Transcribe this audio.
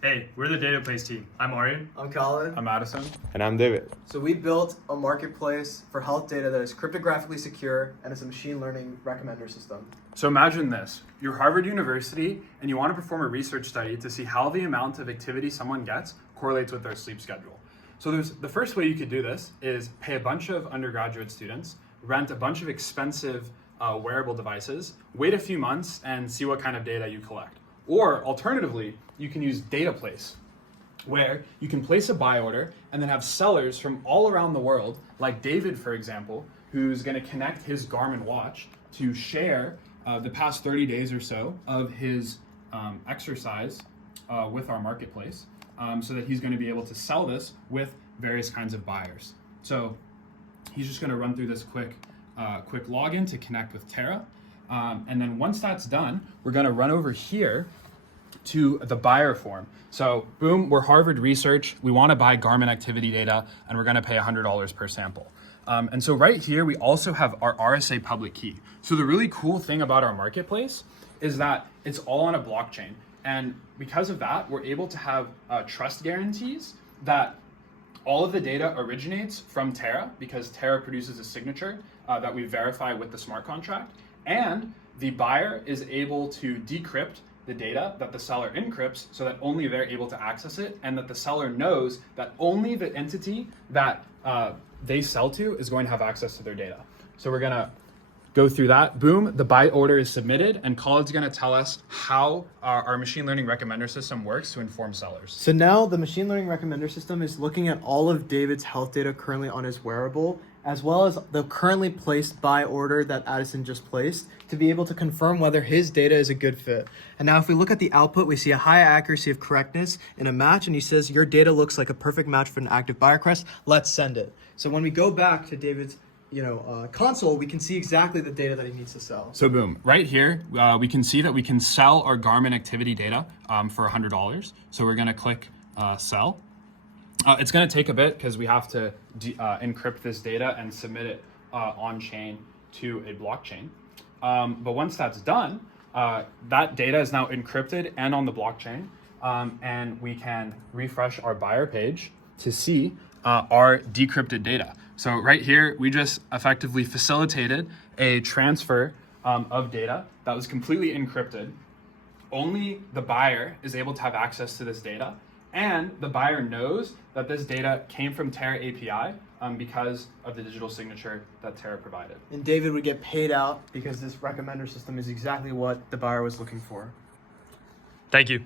Hey, we're the DataPlace team. I'm Arian. I'm Colin. I'm Madison. And I'm David. So we built a marketplace for health data that is cryptographically secure and is a machine learning recommender system. So imagine this. You're Harvard University and you want to perform a research study to see how the amount of activity someone gets correlates with their sleep schedule. So the first way you could do this is pay a bunch of undergraduate students, rent a bunch of expensive wearable devices, wait a few months and see what kind of data you collect. Or alternatively, you can use DataPlace, where you can place a buy order and then have sellers from all around the world, like David, for example, who's going to connect his Garmin watch to share the past 30 days or so of his exercise with our marketplace, so that he's going to be able to sell this with various kinds of buyers. So he's just going to run through this quick login to connect with Terra. And then once that's done, we're going to run over here to the buyer form. So boom, we're Harvard Research. We want to buy Garmin activity data and we're going to pay $100 per sample. And so right here, we also have our RSA public key. So the really cool thing about our marketplace is that it's all on a blockchain. And because of that, we're able to have trust guarantees that all of the data originates from Terra, because Terra produces a signature that we verify with the smart contract. And the buyer is able to decrypt the data that the seller encrypts so that only they're able to access it, and that the seller knows that only the entity that they sell to is going to have access to their data. So we're gonna go through that. Boom, the buy order is submitted, and Colin's gonna tell us how our machine learning recommender system works to inform sellers. So now the machine learning recommender system is looking at all of David's health data currently on his wearable, as well as the currently placed buy order that Addison just placed, to be able to confirm whether his data is a good fit. And now if we look at the output, we see a high accuracy of correctness in a match, and he says, your data looks like a perfect match for an active buyer crest. Let's send it. So when we go back to David's console, we can see exactly the data that he needs to sell. So boom, right here, we can see that we can sell our Garmin activity data for $100. So we're gonna click sell. It's gonna take a bit because we have to encrypt this data and submit it on-chain to a blockchain. But once that's done, that data is now encrypted and on the blockchain, and we can refresh our buyer page to see our decrypted data. So right here, we just effectively facilitated a transfer of data that was completely encrypted. Only the buyer is able to have access to this data, and the buyer knows that this data came from Terra API because of the digital signature that Terra provided. And David would get paid out because this recommender system is exactly what the buyer was looking for. Thank you.